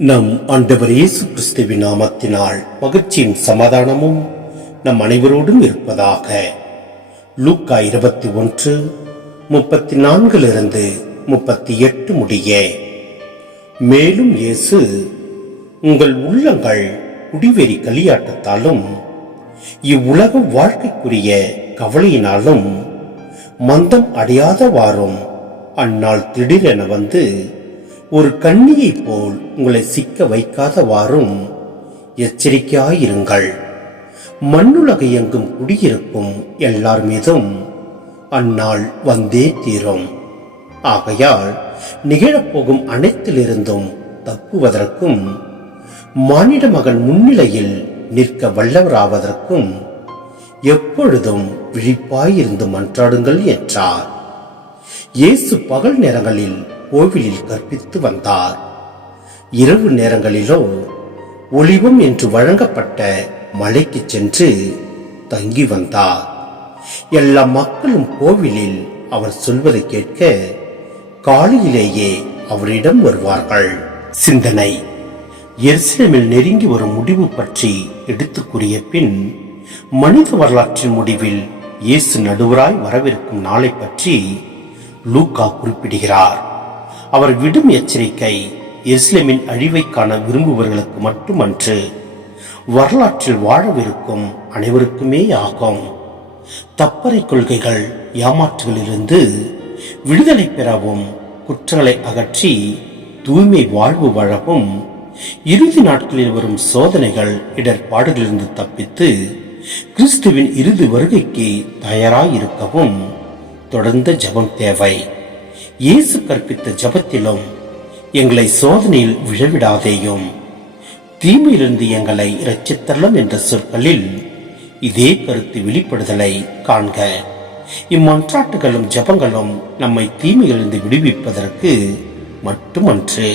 நம் ஆண்டவர் இயேசு கிறிஸ்துவின் நாமத்தினால் மகிழ்ச்சியும் சமாதானமும் நம் அனைவரோடும் இருப்பதாக. லூக்கா 21:34 முடிய. மேலும் இயேசு, உங்கள் உள்ளங்கள் குடிவெறி களியாட்டத்தாலும் இவ்வுலக வாழ்க்கைக்குரிய கவலையினாலும் மந்தம் அடையாதவாறும் அந்நாள் திடீரென வந்து ஒரு கண்ணியைப் போல் உங்களை சிக்க வைக்காதவாறும் எச்சரிக்கையாயிருங்கள். மண்ணுலக எங்கும் குடியிருக்கும் எல்லார் மீதும் அந்நாள் வந்தே தீரும். ஆகையால் நிகழப்போகும் அனைத்திலிருந்தும் தப்புவதற்கும் மானிட மகன் முன்னிலையில் நிற்க வல்லவராவதற்கும் எப்பொழுதும் விழிப்பாயிருந்து மன்றாடுங்கள் என்றார். இயேசு பகல் நேரங்களில் கோவிலில் கற்பித்து வந்தார். இரவு நேரங்களிலோ ஒலிவம் என்று வழங்கப்பட்ட மலைக்கு சென்று தங்கி வந்தார். எல்லா மக்களும் கோவிலில் அவர் சொல்வதை கேட்க காலையிலேயே அவரிடம் வருவார்கள். சிந்தனை: எருசலேமில் நெருங்கி வரும் முடிவு பற்றி எடுத்து கூறிய பின் மனித வரலாற்றின் முடிவில் இயேசு நடுவராய் வரவிருக்கும் நாளை பற்றி லூக்கா குறிப்பிடுகிறார். அவர் விடும் எச்சரிக்கை எருசலேமின் அழிவை காண விரும்புபவர்களுக்கு மட்டுமன்று, வரலாற்றில் வாழவிருக்கும் அனைவருக்குமே ஆகும். தப்பறை கொள்கைகள், ஏமாற்றுகளிலிருந்து விடுதலை பெறவும், குற்றங்களை அகற்றி தூய்மை வாழ்வு வாழவும், இறுதி நாட்களில் வரும் சோதனைகள், இடர்பாடுகளிலிருந்து தப்பித்து கிறிஸ்துவின் இறுதி வருகைக்கு தயாராயிருக்கவும் தொடர்ந்த ஜெபம் தேவை. இயேசு கற்பித்த ஜெபத்திலும், எங்களை சோதனையில் விழவிடாதேயும் தீமையிலிருந்து எங்களை இரட்சித்தரலாம் என்ற சொற்களில் இதே கருத்து வெளிப்படுதலை காண்க. இம்மன்றாட்டுகளும் ஜெபங்களும் நம்மை தீமையிலிருந்து விடுவிப்பதற்கு மட்டுமன்று,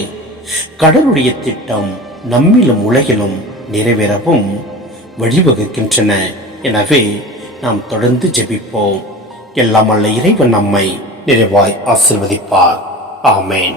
கடவுளுடைய திட்டம் நம்மிலும் உலகிலும் நிறைவேறவும் வழிவகுக்கின்றன. எனவே நாம் தொடர்ந்து ஜெபிப்போம். எல்லாம் அல்ல இறைவன் நம்மை நிறைவாய் ஆசீர்வதிப்பார். ஆமேன்.